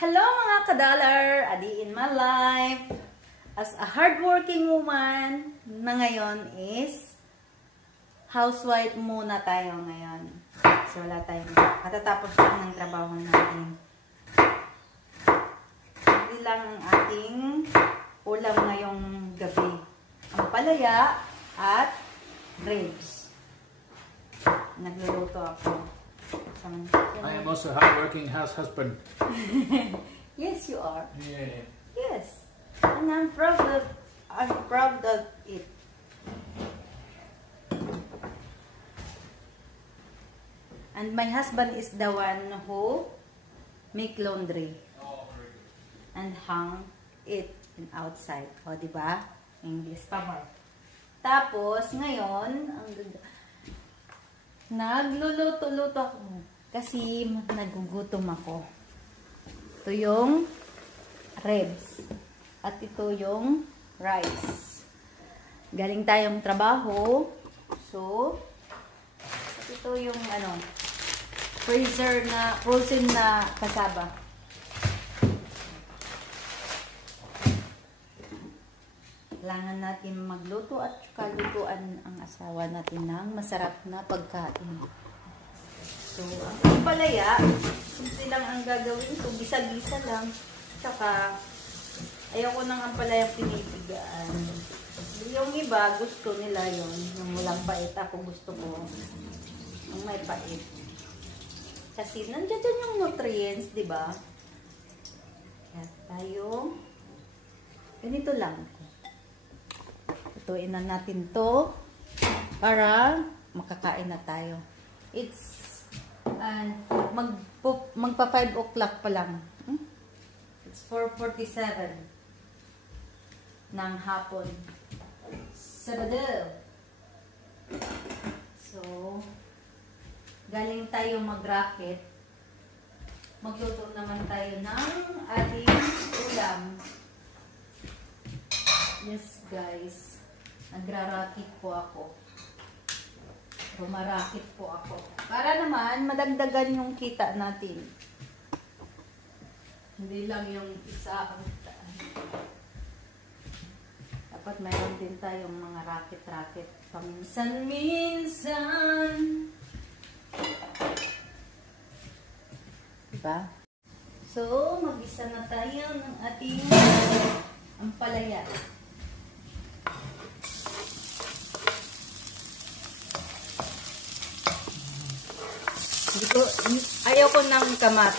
Hello mga ka-dollar! Adi in my life. As a hardworking woman na ngayon is housewife muna tayo ngayon. So wala tayong katatapos lang ng trabaho natin. Hindi lang ang ating ulam ngayong gabi. Ang palaya at ribs. Nagluluto ako. I am also a hard-working house husband. Yes, you are. Yeah. Yes, and I'm proud of it. And my husband is the one who make laundry and hang it outside. O, diba? English pa more. Tapos, ngayon, nagluluto-luto ako kasi nagugutom ako. Ito yung ribs. At ito yung rice. Galing tayong trabaho. So, at ito yung frozen na kasaba. Kailangan natin magluto at saka lutuan ang asawa natin ng masarap na pagkain. So, ang palaya, simple lang ang gagawin ko, bisa-bisa lang. Tsaka, ayoko nang ang palayang pinipigaan. Yung iba, gusto nila yon, yung walang pait. Ako gusto ko yung may pait. Kasi nandiyan yung nutrients, di ba? Kaya tayo, ganito lang. Tutuin na natin to para makakain na tayo. It's magpa 5 o'clock pa lang. It's 4:47 ng hapon. Sabado. So, galing tayo mag-racket. Magluto naman tayo ng ating ulam. Yes, guys. Nagra-racket po ako. Bumarakit po ako. Para naman, madagdagan yung kita natin. Hindi lang yung isa ang dapat mayroon din tayong mga racket-racket. Paminsan-minsan. Diba? So, mag-isa na tayo ng ating ampalaya. Ayaw ko ng kamatis.